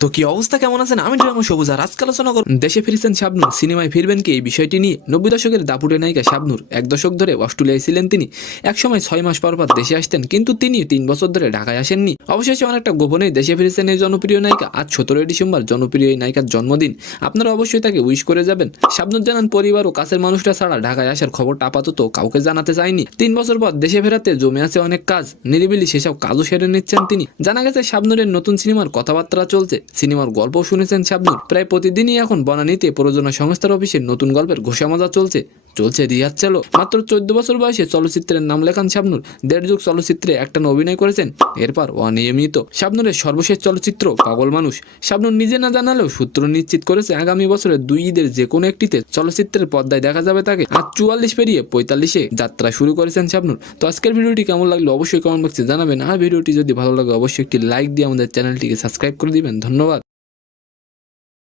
তো কি অবস্থা, কেমন আছেন? আমি ড্রামা সবুজ, আর আজকে আলোচনা করব দেশে ফিরেছেন শাবনূর, সিনেমায় ফিরবেন কি, এই বিষয়টি নিয়ে। 90 দশকের দাপুটে নায়িকা শাবনূর 1 দশক ধরে অস্ট্রেলিয়ায় ছিলেন তিনি। একসময় 6 মাস পর পর দেশে আসতেন, কিন্তু তিনি 3 বছর ধরে ঢাকায় আসেননি। অবশেষে অনেকটা গোপনেই দেশে ফিরেছেন এই জনপ্রিয় নায়িকা। আজ 17ই ডিসেম্বর জনপ্রিয় এই নায়িকার জন্মদিন। আপনারা অবশ্যই তাকে উইশ করে যাবেন। শাবনূর জানান, পরিবার ও কাছের মানুষটা ছাড়া ঢাকায় আসার খবরটা আপাতত কাউকে জানাতে চায়নি। 3 বছর পর দেশে ফেরাতে জমে আছে অনেক কাজ, নিরিবিলি সেসব কাজও সেরে নিচ্ছেন তিনি। জানা গেছে শাবনূরের নতুন সিনেমার কথাবার্তা চলছে, সিনেমার গল্প শুনেছেন শাবনূর। প্রায় প্রতিদিনই এখন বনানীতে প্রযোজনা সংস্থার অফিসে নতুন গল্পের ঘোষামজা চলছে। রিয়াজ চালো। মাত্র 14 বছর বয়সে চলচ্চিত্রের নাম লেখান শাবনূর। 1.5 যুগ চলচ্চিত্রে একটানা অভিনয় করেছেন, এরপর অনিয়মিত। শাবনূরের সর্বশেষ চলচ্চিত্র পাগল মানুষ। শাবনূর নিজে না জানালেও সূত্র নিশ্চিত করেছে আগামী বছরের 2 ঈদের যে কোনো একটিতে চলচ্চিত্রের পর্দায় দেখা যাবে তাকে। আজ 44 পেরিয়ে 45-এ যাত্রা শুরু করেছেন শাবনূর। তো আজকের ভিডিওটি কেমন লাগলো অবশ্যই কমেন্ট বক্সে জানাবেন, আর ভিডিওটি যদি ভালো লাগে অবশ্যই একটি লাইক দিয়ে আমাদের চ্যানেলটিকে সাবস্ক্রাইব করে দিবেন। ধন্যবাদ।